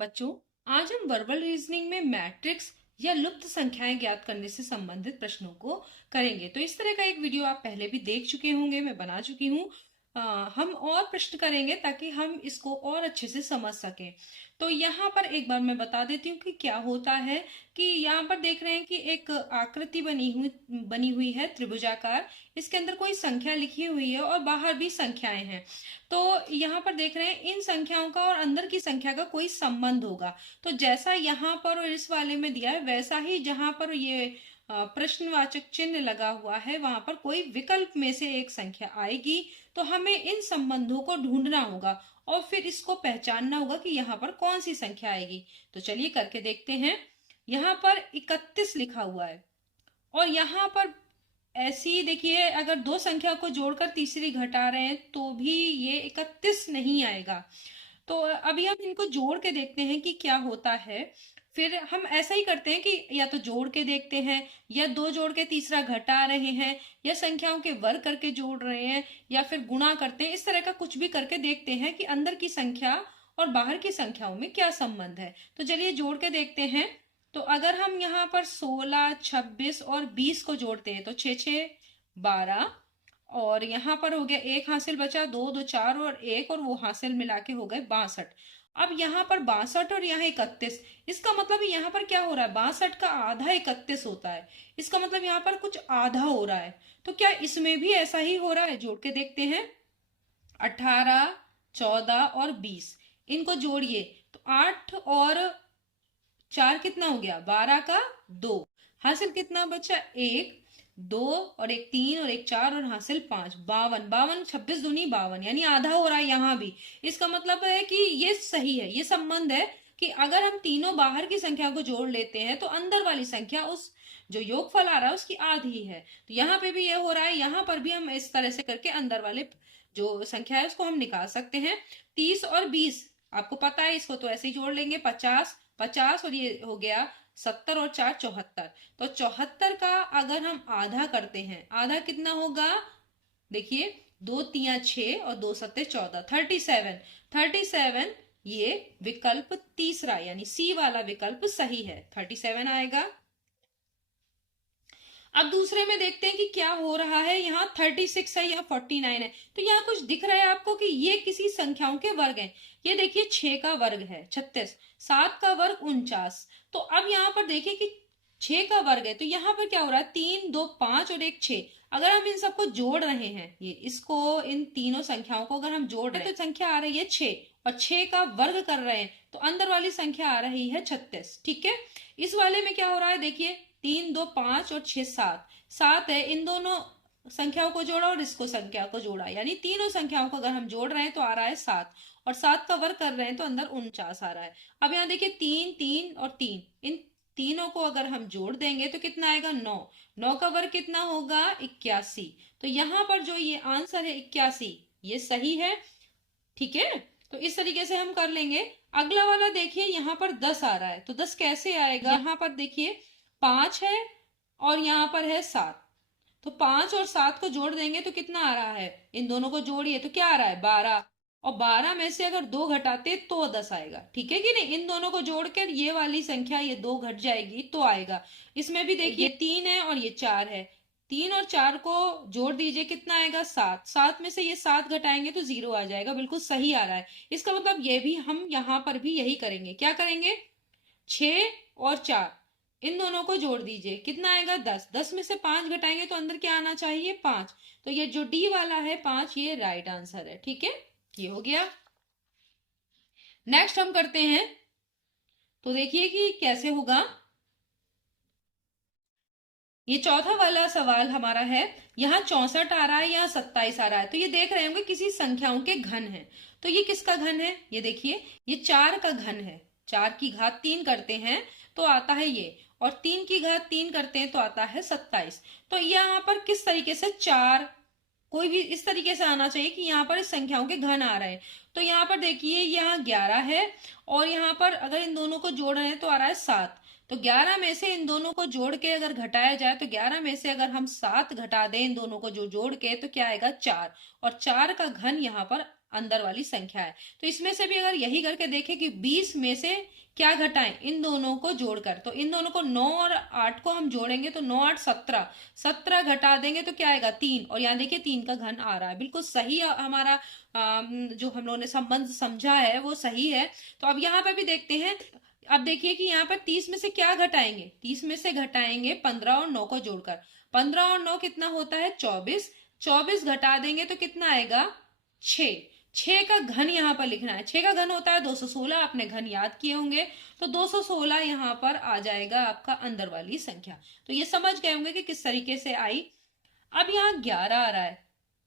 बच्चों, आज हम वर्बल रीजनिंग में मैट्रिक्स या लुप्त संख्याएं ज्ञात करने से संबंधित प्रश्नों को करेंगे। तो इस तरह का एक वीडियो आप पहले भी देख चुके होंगे, मैं बना चुकी हूँ। हम और प्रश्न करेंगे ताकि हम इसको और अच्छे से समझ सकें। तो यहाँ पर एक बार मैं बता देती हूँ कि क्या होता है। कि यहाँ पर देख रहे हैं कि एक आकृति बनी हुई है त्रिभुजाकार। इसके अंदर कोई संख्या लिखी हुई है और बाहर भी संख्याएं हैं। तो यहाँ पर देख रहे हैं इन संख्याओं का और अंदर की संख्या का कोई संबंध होगा। तो जैसा यहाँ पर और इस वाले में दिया है वैसा ही जहां पर ये प्रश्नवाचक चिन्ह लगा हुआ है वहां पर कोई विकल्प में से एक संख्या आएगी। तो हमें इन संबंधों को ढूंढना होगा और फिर इसको पहचानना होगा कि यहाँ पर कौन सी संख्या आएगी। तो चलिए करके देखते हैं। यहाँ पर 31 लिखा हुआ है और यहाँ पर ऐसी ही देखिए, अगर दो संख्या को जोड़कर तीसरी घटा रहे हैं तो भी ये 31 नहीं आएगा। तो अभी हम इनको जोड़ के देखते हैं कि क्या होता है। फिर हम ऐसा ही करते हैं कि या तो जोड़ के देखते हैं या दो जोड़ के तीसरा घटा रहे हैं या संख्याओं के वर्ग करके जोड़ रहे हैं या फिर गुणा करते हैं। इस तरह का कुछ भी करके देखते हैं कि अंदर की संख्या और बाहर की संख्याओं में क्या संबंध है। तो चलिए जोड़ के देखते हैं। तो अगर हम यहाँ पर 16, 26 और 20 को जोड़ते हैं तो 6 6 12 और यहाँ पर हो गया एक हासिल बचा, दो दो चार और एक और वो हासिल मिला के हो गए 62। अब यहाँ पर 62 और यहाँ 31, इसका मतलब यहाँ पर क्या हो रहा है, 62 का आधा 31 होता है। इसका मतलब यहाँ पर कुछ आधा हो रहा है। तो क्या इसमें भी ऐसा ही हो रहा है? जोड़ के देखते हैं। 18, 14 और 20 इनको जोड़िए तो 8 और 4 कितना हो गया, 12 का 2। हासिल कितना बचा, एक, दो और एक 3 और एक 4 और हासिल 5, 52। 52 26 दूनी 52, यानी आधा हो रहा है यहाँ भी। इसका मतलब है कि ये सही है, ये संबंध है कि अगर हम तीनों बाहर की संख्या को जोड़ लेते हैं तो अंदर वाली संख्या उस जो योगफल आ रहा है उसकी आधी है। तो यहाँ पे भी ये हो रहा है, यहाँ पर भी हम इस तरह से करके अंदर वाले जो संख्या है उसको हम निकाल सकते हैं। 30 और 20 आपको पता है, इसको तो ऐसे ही जोड़ लेंगे। 50 50 और ये हो गया 70 और 4 74। तो 74 का अगर हम आधा करते हैं, आधा कितना होगा, देखिए 2 3 6 और 2 7 14, 37। 37 ये विकल्प तीसरा यानी सी वाला विकल्प सही है, 37 आएगा। अब दूसरे में देखते हैं कि क्या हो रहा है। यहाँ 36 है या 49 है। तो यहाँ कुछ दिख रहा है आपको कि ये किसी संख्याओं के वर्ग हैं। ये देखिए 6 का वर्ग है 36, 7 का वर्ग 49। तो अब यहाँ पर देखिए कि 6 का वर्ग है तो यहाँ पर क्या हो रहा है, 3 2 5 और एक 6। अगर हम इन सबको जोड़ रहे हैं, ये इसको इन तीनों संख्याओं को अगर हम जोड़ रहे हैं तो संख्या आ रही है 6 और 6 का वर्ग कर रहे हैं तो अंदर वाली संख्या आ रही है 36। ठीक है। इस वाले में क्या हो रहा है, देखिए 3 2 5 और 6 7, 7 है। इन दोनों संख्याओं को जोड़ा और इसको संख्या को जोड़ा, यानी तीनों संख्याओं को अगर हम जोड़ रहे हैं तो आ रहा है 7 और 7 का वर्ग कर रहे हैं तो अंदर 49 आ रहा है। अब यहाँ देखिए 3 3 और 3, इन तीनों को अगर हम जोड़ देंगे तो कितना आएगा, 9। 9 का वर्ग कितना होगा, 81। तो यहाँ पर जो ये आंसर है 81, ये सही है। ठीक है। तो इस तरीके से हम कर लेंगे। अगला वाला देखिए, यहाँ पर 10 आ रहा है तो 10 कैसे आएगा, यहाँ पर देखिए 5 है और यहाँ पर है 7। तो 5 और 7 को जोड़ देंगे तो कितना आ रहा है, इन दोनों को जोड़िए तो क्या आ रहा है, 12। और 12 में से अगर 2 घटाते तो 10 आएगा। ठीक है कि नहीं। इन दोनों को जोड़कर ये वाली संख्या ये 2 घट जाएगी तो आएगा। इसमें भी देखिए 3 है और ये 4 है। 3 और 4 को जोड़ दीजिए कितना आएगा, 7। 7 में से ये 7 घटाएंगे तो 0 आ जाएगा, बिल्कुल सही आ रहा है। इसका मतलब ये भी हम यहाँ पर भी यही करेंगे। क्या करेंगे, 6 और 4 इन दोनों को जोड़ दीजिए कितना आएगा, 10। 10 में से 5 घटाएंगे तो अंदर क्या आना चाहिए, 5। तो ये जो डी वाला है 5, ये राइट आंसर है। ठीक है, ये हो गया। नेक्स्ट हम करते हैं, तो देखिए कि कैसे होगा। ये चौथा वाला सवाल हमारा है। यहाँ 64 आ रहा है, यहाँ 27 आ रहा है। तो ये देख रहे होंगे किसी संख्याओं के घन है। तो ये किसका घन है, ये देखिए ये 4 का घन है। 4 की घात 3 करते हैं तो आता है ये, और 3 की घात 3 करते हैं तो आता है 27। तो यहाँ पर किस तरीके से 4, कोई भी इस तरीके से आना चाहिए कि यहाँ पर इस संख्याओं के घन आ रहे हैं। तो यहाँ पर देखिए यहाँ 11 है और यहाँ पर अगर इन दोनों को जोड़ रहे हैं तो आ रहा है 7। तो 11 में से इन दोनों को जोड़ के अगर घटाया जाए तो 11 में से अगर हम 7 घटा दें इन दोनों को जो जोड़ के, तो क्या आएगा 4। और 4 का घन यहाँ पर अंदर वाली संख्या है। तो इसमें से भी अगर यही करके देखें कि 20 में से क्या घटाएं इन दोनों को जोड़कर, तो इन दोनों को 9 और 8 को हम जोड़ेंगे तो 9 8 17, 17 घटा देंगे तो क्या आएगा 3। और यहाँ देखिए 3 का घन आ रहा है, बिल्कुल सही हमारा जो हम लोगों ने संबंध समझा है वो सही है। तो अब यहाँ पे भी देखते हैं। अब देखिए कि यहाँ पर 30 में से क्या घटाएंगे, 30 में से घटाएंगे 15 और 9 को जोड़कर। 15 और 9 कितना होता है 24, 24 घटा देंगे तो कितना आएगा 6। 6 का घन यहाँ पर लिखना है, 6 का घन होता है 216, आपने घन याद किए होंगे। तो 216 यहाँ पर आ जाएगा आपका अंदर वाली संख्या। तो ये समझ गए होंगे कि किस तरीके से आई। अब यहाँ 11 आ रहा है,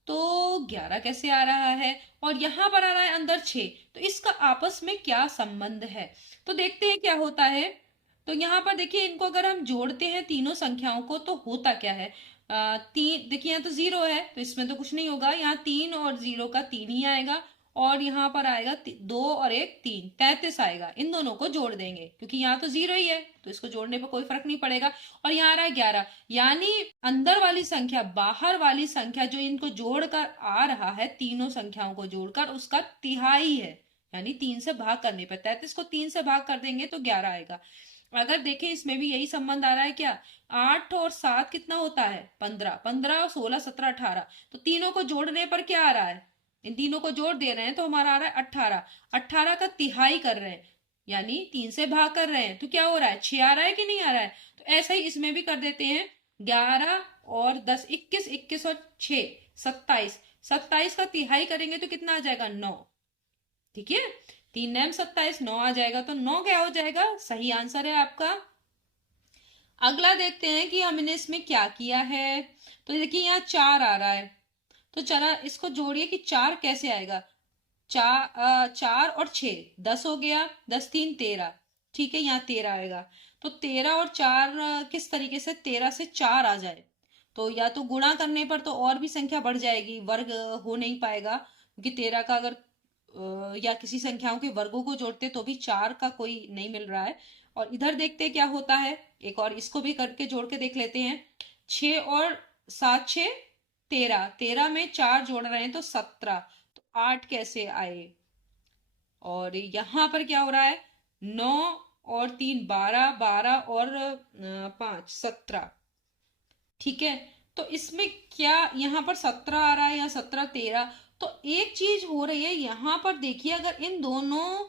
तो 11 कैसे आ रहा है, और यहाँ पर आ रहा है अंदर 6, तो इसका आपस में क्या संबंध है। तो देखते हैं क्या होता है। तो यहाँ पर देखिए इनको अगर हम जोड़ते हैं तीनों संख्याओं को तो होता क्या है। तीन देखिए यहाँ तो 0 है तो इसमें तो कुछ नहीं होगा, यहाँ 3 और 0 का 3 ही आएगा, और यहाँ पर आएगा 2 और 1 3, 33 आएगा। इन दोनों को जोड़ देंगे क्योंकि यहाँ तो 0 ही है तो इसको जोड़ने पर कोई फर्क नहीं पड़ेगा। और यहाँ आ रहा है 11, यानी अंदर वाली संख्या, बाहर वाली संख्या जो इनको जोड़कर आ रहा है, तीनों संख्याओं को जोड़कर उसका तिहाई है, यानी 3 से भाग करने पर 33 को 3 से भाग कर देंगे तो 11 आएगा। अगर देखें इसमें भी यही संबंध आ रहा है क्या, 8 और 7 कितना होता है 15, 15 और 16 17 18, तो तीनों को जोड़ने पर क्या आ रहा है, इन तीनों को जोड़ दे रहे हैं तो हमारा आ रहा है 18, 18 का तिहाई कर रहे हैं यानी 3 से भाग कर रहे हैं तो क्या हो रहा है 6 आ रहा है कि नहीं आ रहा है। तो ऐसा ही इसमें भी कर देते हैं, 11 और 10 21, 21 और 6 27, 27 का तिहाई करेंगे तो कितना आ जाएगा 9। ठीक है, 3 नैम 27, 9 आ जाएगा, तो 9 क्या हो जाएगा, सही आंसर है आपका। अगला देखते हैं कि हमने इसमें क्या किया है। तो देखिए यहाँ 4 आ रहा है, तो चला इसको जोड़िए कि 4 कैसे आएगा। 4 और 6 10 हो गया, 10 3 13, ठीक है यहाँ 13 आएगा। तो 13 और 4 किस तरीके से 13 से 4 आ जाए, तो या तो गुणा करने पर तो और भी संख्या बढ़ जाएगी, वर्ग हो नहीं पाएगा क्योंकि 13 का अगर या किसी संख्याओं के वर्गों को जोड़ते तो भी 4 का कोई नहीं मिल रहा है। और इधर देखते क्या होता है, एक और इसको भी करके जोड़ के देख लेते हैं। 6 और 7 6 13, 13 में 4 जोड़ रहे हैं तो 17, तो 8 कैसे आए। और यहाँ पर क्या हो रहा है 9 और 3 12, 12 और 5 17, ठीक है। तो इसमें क्या यहाँ पर 17 आ रहा है या 17 13, तो एक चीज हो रही है यहाँ पर देखिए, अगर इन दोनों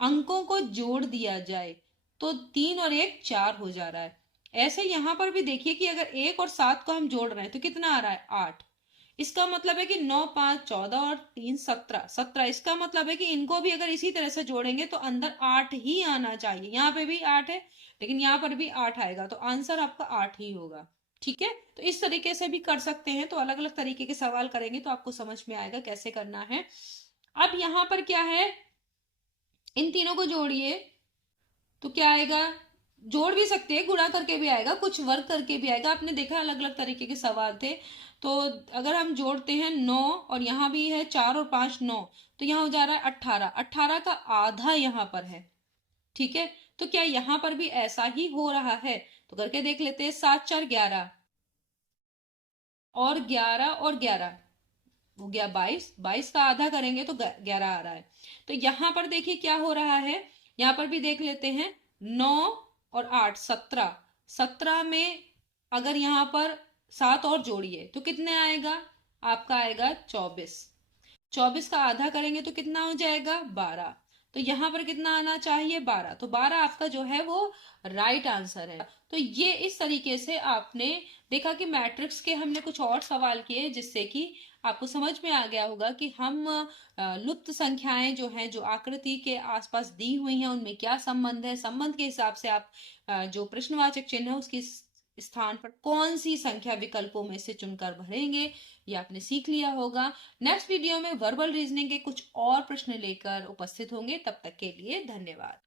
अंकों को जोड़ दिया जाए तो 3 और 1 4 हो जा रहा है। ऐसे यहाँ पर भी देखिए कि अगर 1 और 7 को हम जोड़ रहे हैं तो कितना आ रहा है 8। इसका मतलब है कि 9 5 14 और 3 17, 17, इसका मतलब है कि इनको भी अगर इसी तरह से जोड़ेंगे तो अंदर 8 ही आना चाहिए। यहाँ पे भी 8 है लेकिन यहाँ पर भी 8 आएगा, तो आंसर आपका 8 ही होगा। ठीक है, तो इस तरीके से भी कर सकते हैं। तो अलग अलग तरीके के सवाल करेंगे तो आपको समझ में आएगा कैसे करना है। अब यहाँ पर क्या है, इन तीनों को जोड़िए तो क्या आएगा, जोड़ भी सकते हैं, गुणा करके भी आएगा, कुछ वर्ग करके भी आएगा। आपने देखा अलग अलग तरीके के सवाल थे। तो अगर हम जोड़ते हैं 9 और यहाँ भी है 4 और 5 9, तो यहाँ हो जा रहा है 18, 18 का आधा यहाँ पर है। ठीक है, तो क्या यहाँ पर भी ऐसा ही हो रहा है, तो करके देख लेते हैं। 7 4 11 और 11 और 11 हो गया 22, 22 का आधा करेंगे तो 11 आ रहा है। तो यहाँ पर देखिए क्या हो रहा है, यहाँ पर भी देख लेते हैं। 9 और 8 17, 17 में अगर यहाँ पर 7 और जोड़िए तो कितने आएगा, आपका आएगा 24, 24 का आधा करेंगे तो कितना हो जाएगा 12, तो यहाँ पर कितना आना चाहिए 12, तो 12 आपका जो है वो राइट आंसर है। तो ये इस तरीके से आपने देखा कि मैट्रिक्स के हमने कुछ और सवाल किए जिससे कि आपको समझ में आ गया होगा कि हम लुप्त संख्याएं जो हैं, जो आकृति के आसपास दी हुई हैं, उनमें क्या संबंध है। संबंध के हिसाब से आप जो प्रश्नवाचक चिन्ह है उसकी स्थान पर कौन सी संख्या विकल्पों में से चुनकर भरेंगे, ये आपने सीख लिया होगा। नेक्स्ट वीडियो में वर्बल रीजनिंग के कुछ और प्रश्न लेकर उपस्थित होंगे, तब तक के लिए धन्यवाद।